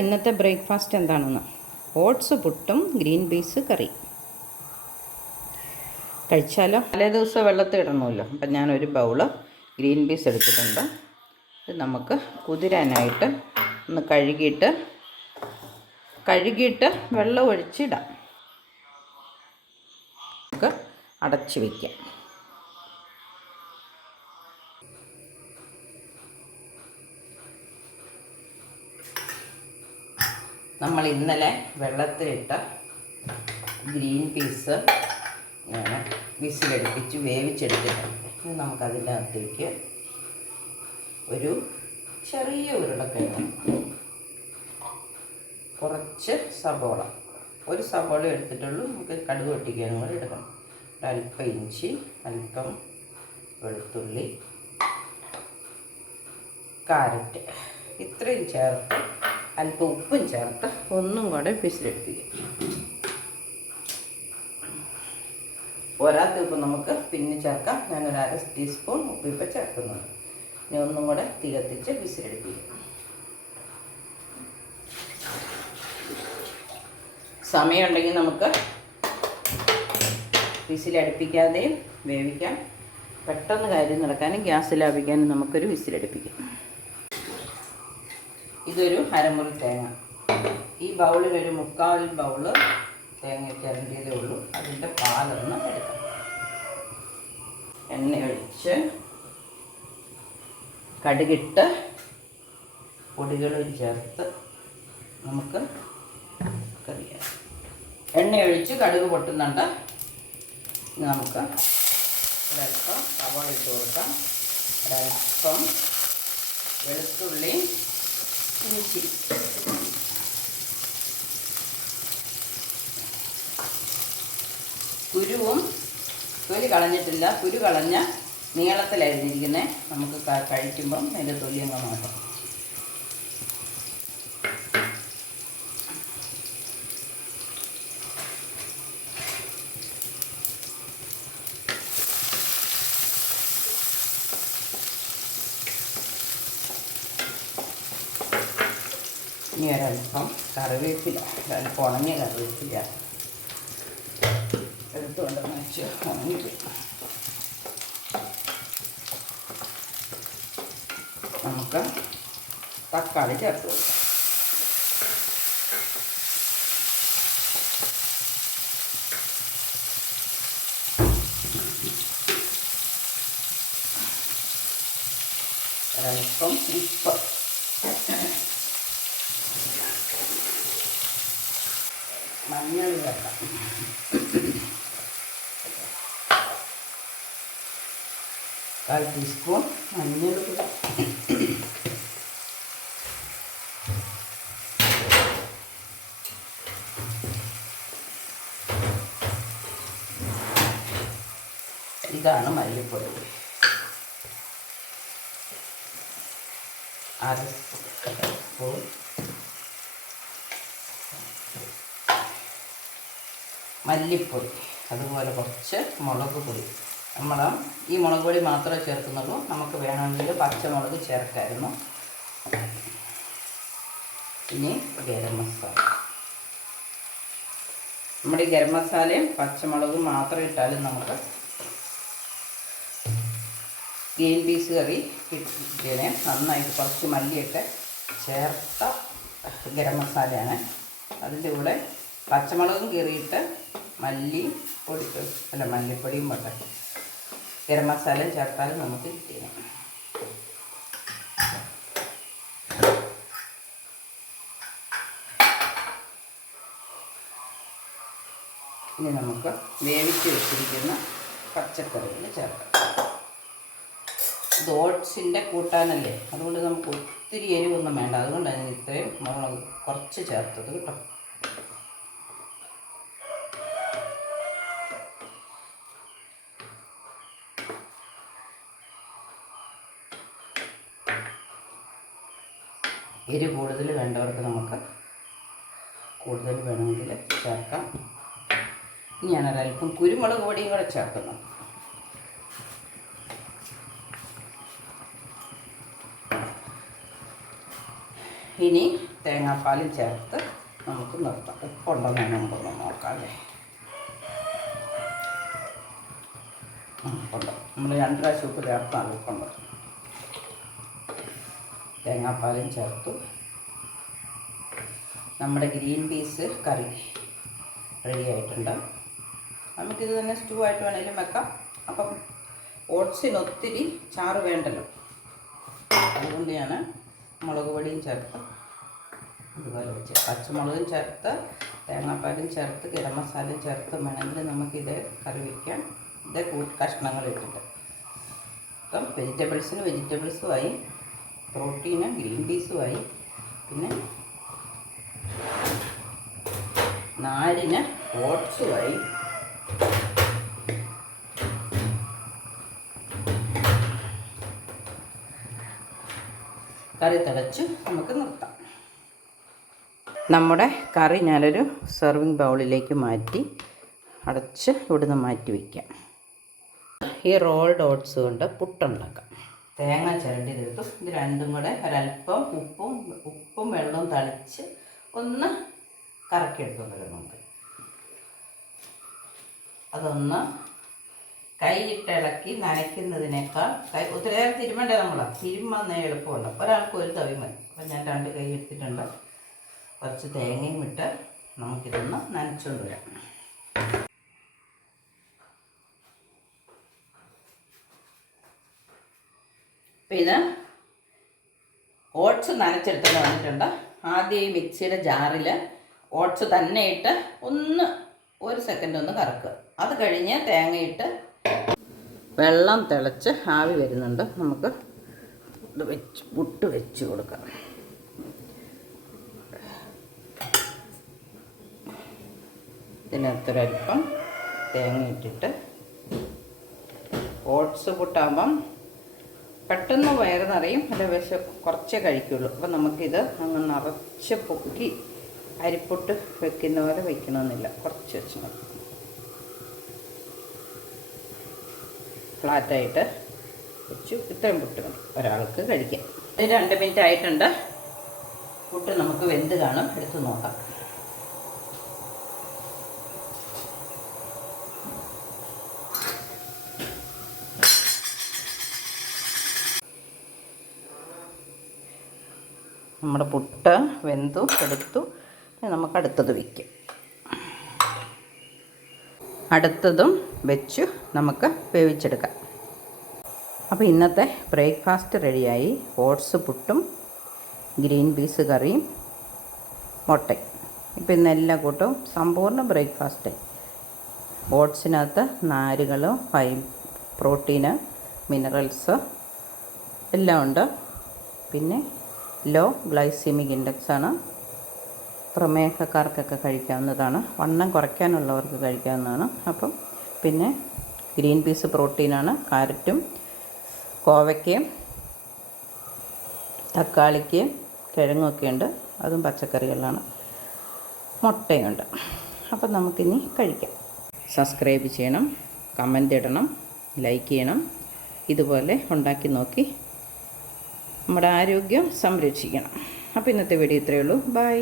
ഇന്നത്തെ ബ്രേക്ക്ഫാസ്റ്റ് എന്താണെന്ന് ഓട്സ് പുട്ടും ഗ്രീൻ പീസ് കറി കഴിച്ചാലോ. തലേ ദിവസം വെള്ളത്തിൽ ഇടണമല്ലോ. അപ്പം ഞാനൊരു ബൗള് ഗ്രീൻ പീസ് എടുത്തിട്ടുണ്ട്. ഇത് നമുക്ക് കുതിരാനായിട്ട് ഒന്ന് കഴുകിയിട്ട് വെള്ളം ഒഴിച്ചിടാം. നമുക്ക് അടച്ച് വയ്ക്കാം. നമ്മൾ ഇന്നലെ വെള്ളത്തിലിട്ട ഗ്രീൻ പീസ് ഞാൻ വിസിലടുപ്പിച്ച് വേവിച്ചെടുത്തിട്ടുണ്ട്. ഇനി നമുക്കതിനകത്തേക്ക് ഒരു ചെറിയ ഉരുളക്കിഴങ്ങ്, കുറച്ച് സബോള, ഒരു സബോള എടുത്തിട്ടുള്ളൂ. നമുക്ക് കടുക് പൊട്ടിക്കാനും കൂടെ എടുക്കണം. ഒരല്പം ഇഞ്ചി, അല്പം വെളുത്തുള്ളി, കാരറ്റ്, ഇത്രയും ചേർത്ത് അല്പം ഉപ്പും ചേർത്ത് ഒന്നും കൂടെ വിസിലടുപ്പിക്കും. പോരാത്ത ഉപ്പ് നമുക്ക് പിന്നെ ചേർക്കാം. ഞാനൊരു 1/2 ടീസ്പൂൺ ഉപ്പ് ഇപ്പം ചേർക്കുന്നുണ്ട്. ഇനി ഒന്നും കൂടെ തീ കത്തിച്ച് വിസിലടുപ്പിക്കും. സമയമുണ്ടെങ്കിൽ നമുക്ക് വിസിലടുപ്പിക്കാതെയും വേവിക്കാം. പെട്ടെന്ന് കാര്യം നടക്കാനും ഗ്യാസ് ലാഭിക്കാനും നമുക്കൊരു വിസിലടുപ്പിക്കാം. ഇതൊരു അരമുറി തേങ്ങ. ഈ ബൗളിലൊരു 3/4 ബൗള് തേങ്ങ ചിരണ്ടിയതേ ഉള്ളൂ. അതിൻ്റെ പാലൊന്ന് എടുക്കാം. എണ്ണ ഒഴിച്ച് കടുകിട്ട് പൊടികളും ചേർത്ത് നമുക്ക് കറിയാം. എണ്ണ ഒഴിച്ച് കടുക് പൊട്ടുന്നുണ്ട്. നമുക്ക് ഒരൽപ്പം സവാള ഇട്ട് കൊടുക്കാം. ഒരൽപ്പം വെളുത്തുള്ളി, ഇഞ്ചി, കുരുവും തൊലി കളഞ്ഞിട്ടില്ല. കുരു കളഞ്ഞ നീളത്തിലായിരുന്നിരിക്കുന്നത്. നമുക്ക് കഴിക്കുമ്പം അതിൻ്റെ തൊലിയങ്ങ് മാറ്റാം. ഇനി ഒരൽപ്പം കറിവേപ്പില, ഒരൽപ്പം ഉണങ്ങിയ കറിവേപ്പില എടുത്തുകൊണ്ടെന്ന് വെച്ച് ഉണങ്ങിട്ട് നമുക്ക് തക്കാളി ചേർത്ത് കൊടുക്കാം. ഒരൽപ്പം ഉപ്പ്, മഞ്ഞൾ ചേർക്കാം. 1/4 ടീസ്പൂൺ മഞ്ഞൾ പൊടി, ഇതാണ് മല്ലിപ്പൊടി, 1/2 സ്പൂൺ മല്ലിപ്പൊടി, അതുപോലെ കുറച്ച് മുളക് പൊടി. ഈ മുളക് പൊടി മാത്രമേ ചേർക്കുന്നുള്ളൂ. നമുക്ക് വേണമെങ്കിൽ പച്ചമുളക് ചേർക്കായിരുന്നു. ഇനി ഗരം മസാല. നമ്മുടെ ഈ ഗരം മസാലയും പച്ചമുളകും മാത്രം ഇട്ടാലും നമുക്ക് ഗ്രീൻ പീസ് കറി കിട്ടിയതിനെ നന്നായിട്ട് കുറച്ച് മല്ലിയൊക്കെ ചേർത്ത ഗരം മസാലയാണ്. അതിൻ്റെ കൂടെ പച്ചമുളകും കീറിയിട്ട് മല്ലിപ്പൊടിയും പോട്ടെ, ഗരം മസാലയും ചേർത്താലും നമുക്ക് കിട്ടിയത്. ഇനി നമുക്ക് വേവിച്ച് വെച്ചിരിക്കുന്ന പച്ചക്കറികൾ ചേർക്കാം. ഇത് ഓട്സിൻ്റെ കൂട്ടാനല്ലേ, അതുകൊണ്ട് നമുക്ക് ഒത്തിരി എരിവൊന്നും വേണ്ട. അതുകൊണ്ടാണ് ഞാൻ ഇത്രയും മുളക് കുറച്ച് ചേർത്തത് കേട്ടോ. എരിവ് കൂടുതൽ വേണ്ടവർക്ക് നമുക്ക് കൂടുതൽ വേണമെങ്കിൽ ചേർക്കാം. ഇനി ഞാനൊരൽപ്പം കുരുമുളക് പൊടിയും കൂടെ ചേർക്കുന്നു. ഇനി തേങ്ങാപ്പാലും ചേർത്ത് നമുക്ക് നിർത്താം. ഉപ്പുണ്ടെന്ന് നമുക്കൊന്ന് നോക്കാം അല്ലേ. ഉപ്പുണ്ട്. നമ്മൾ 2 പ്രാവശ്യം ഉപ്പ് ചേർത്താണ് ഉപ്പുണ്ട്. തേങ്ങാപ്പാലും ചേർത്തു. നമ്മുടെ ഗ്രീൻ പീസ് കറി റെഡി ആയിട്ടുണ്ട്. നമുക്കിത് തന്നെ സ്റ്റൂ ആയിട്ട് വേണമെങ്കിലും വെക്കാം. അപ്പം ഓട്സിന് ഒത്തിരി ചാറ് വേണ്ടല്ലോ, അതുകൊണ്ട് ഞാൻ മുളക് പൊടിയും ചേർത്ത് ഇതുപോലെ വെച്ച് പച്ചമുളകും ചേർത്ത് തേങ്ങാപ്പാലും ചേർത്ത് ഗരം മസാലയും ചേർത്ത് വേണമെങ്കിൽ നമുക്കിത് കറി വയ്ക്കാം. ഇത് കഷ്ണങ്ങൾ ഇട്ടിട്ട് അപ്പം വെജിറ്റബിൾസിന് വെജിറ്റബിൾസുമായി, പ്രോട്ടീന് ഗ്രീൻ പീസുമായി, പിന്നെ നാരിന് ഓട്സുമായി. കറി തിളച്ച് നമുക്ക് നിർത്താം. നമ്മുടെ കറി ഞാനൊരു സെർവിങ് ബൗളിലേക്ക് മാറ്റി അടച്ച് ഇവിടുന്ന് മാറ്റി വയ്ക്കാം. ഈ റോൾഡ് ഓട്സ് കൊണ്ട് പുട്ടുണ്ടാക്കാം. തേങ്ങ ചിരണ്ടിയെടുത്തു. ഇത് രണ്ടും കൂടെ ഒരല്പം ഉപ്പും വെള്ളവും തളിച്ച് ഒന്ന് കറക്കിയെടുത്തു വരും. നമുക്ക് അതൊന്ന് കൈയിട്ട് ഇളക്കി നനയ്ക്കുന്നതിനേക്കാൾ ഒത്തിരി നേരം തിരുമണ്ടേ, തിരുമ്മാൻ എളുപ്പമുണ്ട്. ഒരാൾക്ക് ഒരു തവി മതി. അപ്പം ഞാൻ 2 കൈ എടുത്തിട്ടുണ്ട്. കുറച്ച് തേങ്ങയും ഇട്ട് നമുക്കിതൊന്ന് നനച്ചുകൊണ്ട് വരാം. അപ്പം ഇത് ഓട്സ് നനച്ചെടുത്തുകൊണ്ട് വന്നിട്ടുണ്ട്. ആദ്യം ഈ മിക്സിയുടെ ജാറിൽ ഓട്സ് തന്നെ ഇട്ട് ഒരു സെക്കൻഡ് ഒന്ന് കറക്കുക. അത് കഴിഞ്ഞ് തേങ്ങയിട്ട് വെള്ളം തിളച്ച് ആവി വരുന്നുണ്ട്. നമുക്ക് ഇത് പുട്ട് വെച്ച് കൊടുക്കാം. ഇതിനകത്തൊരൽപ്പം തേങ്ങ ഇട്ടിട്ട്, ഓട്സ് പുട്ടാകുമ്പം പെട്ടെന്ന് വയറ് നിറയും, അല്ല കുറച്ചേ കഴിക്കുള്ളൂ. അപ്പം നമുക്കിത് അങ്ങ് നിറച്ച് പൊക്കി അരിപ്പൊട്ട് വെക്കുന്ന പോലെ വയ്ക്കണമെന്നില്ല, കുറച്ച് വെച്ച് മതി. ഫ്ലാറ്റായിട്ട് വെച്ചു. ഇത്രയും പുട്ട് മതി ഒരാൾക്ക് കഴിക്കാം. 2 മിനിറ്റ് ആയിട്ടുണ്ട്. പുട്ട് നമുക്ക് വെന്ത് കാണും. എടുത്ത് നോക്കാം. നമ്മുടെ പുട്ട് വെന്തു എടുത്തു. നമുക്ക് അടുത്തത് വയ്ക്കാം. അടുത്തതും വെച്ചു നമുക്ക് വേവിച്ചെടുക്കാം. അപ്പോൾ ഇന്നത്തെ ബ്രേക്ക്ഫാസ്റ്റ് റെഡിയായി. ഓട്സ് പുട്ടും ഗ്രീൻ പീസ് കറിയും മുട്ടയും. ഇപ്പോൾ ഇന്ന് എല്ലാ കൂട്ടവും സമ്പൂർണ്ണ ബ്രേക്ക്ഫാസ്റ്റ്. ഓട്സിനകത്ത് നാരുകളും പ്രോട്ടീന്, മിനറൽസ് എല്ലാം ഉണ്ട്. പിന്നെ ലോ ഗ്ലൈസീമിക് ഇൻഡെക്സാണ്. പ്രമേഹക്കാർക്കൊക്കെ കഴിക്കാവുന്നതാണ്. വണ്ണം കുറയ്ക്കാനുള്ളവർക്ക് കഴിക്കാവുന്നതാണ്. അപ്പം പിന്നെ ഗ്രീൻ പീസ് പ്രോട്ടീനാണ്. കാരറ്റും കോവയ്ക്കയും തക്കാളിക്കയും കിഴങ്ങൊക്കെ ഉണ്ട്, അതും പച്ചക്കറികളാണ്. മുട്ടയുണ്ട്. അപ്പം നമുക്കിനി കഴിക്കാം. സബ്സ്ക്രൈബ് ചെയ്യണം, കമൻ്റ് ഇടണം, ലൈക്ക് ചെയ്യണം. ഇതുപോലെ ഉണ്ടാക്കി നോക്കി നമ്മുടെ ആരോഗ്യം സംരക്ഷിക്കണം. അപ്പോൾ ഇന്നത്തെ വീഡിയോ ഇത്രയേ ഉള്ളൂ. ബൈ.